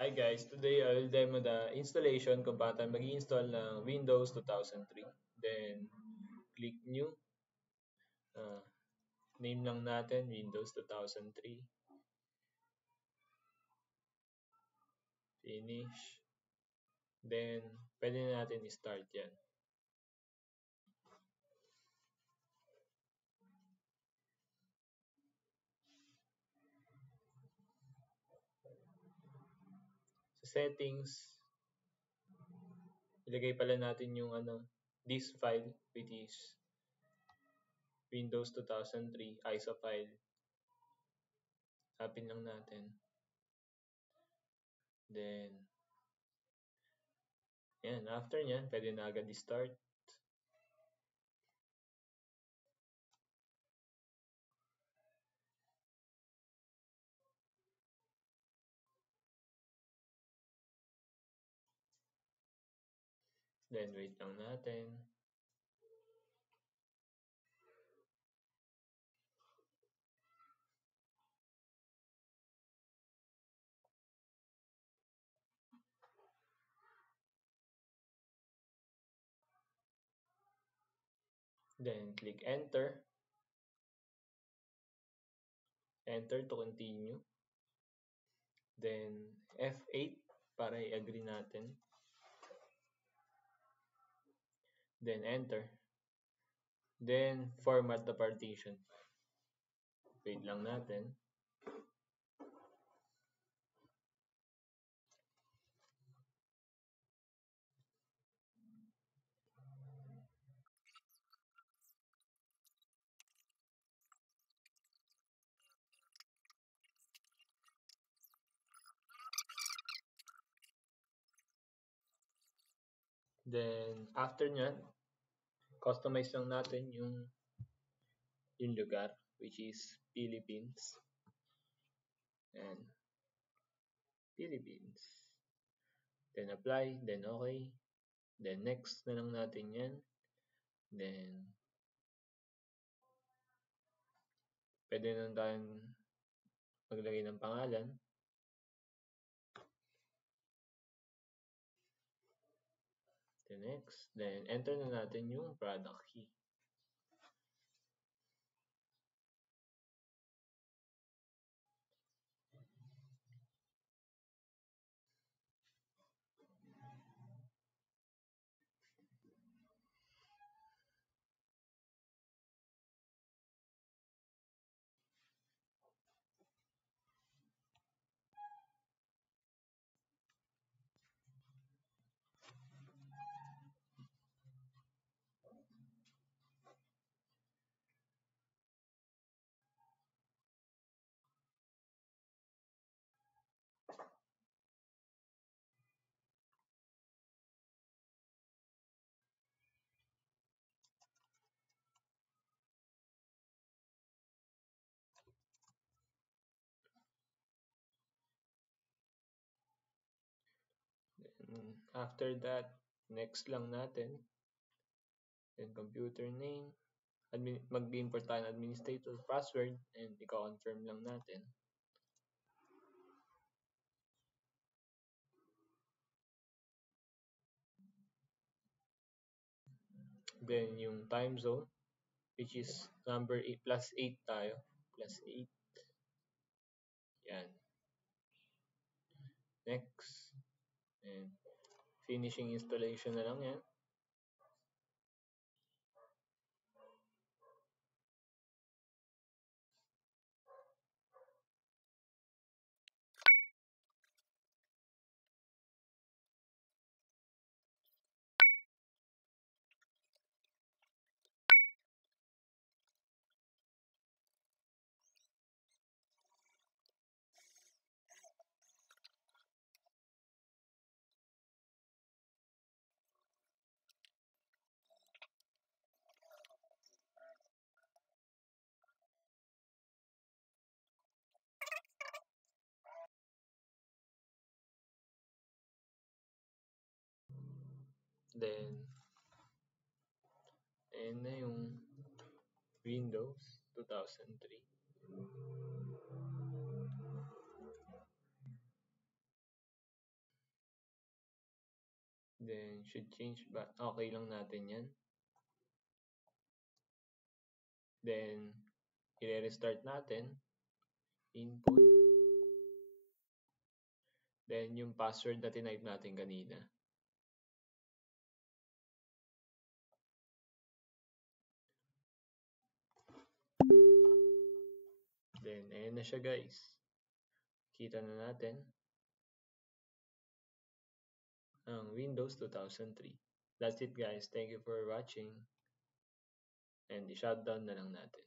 Hi guys, today I will demo the installation kung paano tayo mag-install ng Windows 2003. Then, click New. Uh, Name lang natin, Windows 2003. Finish. Then, pwede na natin i-start yan. Sa settings, ilagay pala natin yung this file, which is Windows 2003 ISO file. Open lang natin. Then, yan. After nyan, pwede na agad i-start. Then, wait lang natin. Then, click Enter. Enter to continue. Then, F8 para i-agree natin. Then, enter. Then, format the partition. Wait lang natin. Then, after nyan, customize lang natin yung lugar, which is Philippines. And, Philippines. Then, apply. Then, okay. Then, next na lang natin yan. Then, pwede na tayong maglagay ng pangalan. Then, next. Then, enter na natin yung product key. After that, next lang natin. Then, computer name. Mag-import tayo ng administrator password and i-confirm lang natin. Then, yung time zone, which is number 8 plus 8 tayo. Plus 8. Yan. Next. And finishing installation na lang yan. Then, ayan na yung Windows 2003. Then, should change ba? Okay lang natin yan. Then, i-restart natin. Input. Then, yung password na tinype natin kanina. Then, ayan na siya guys. Kita na natin ang Windows 2003. That's it guys. Thank you for watching. And i-shutdown na lang natin.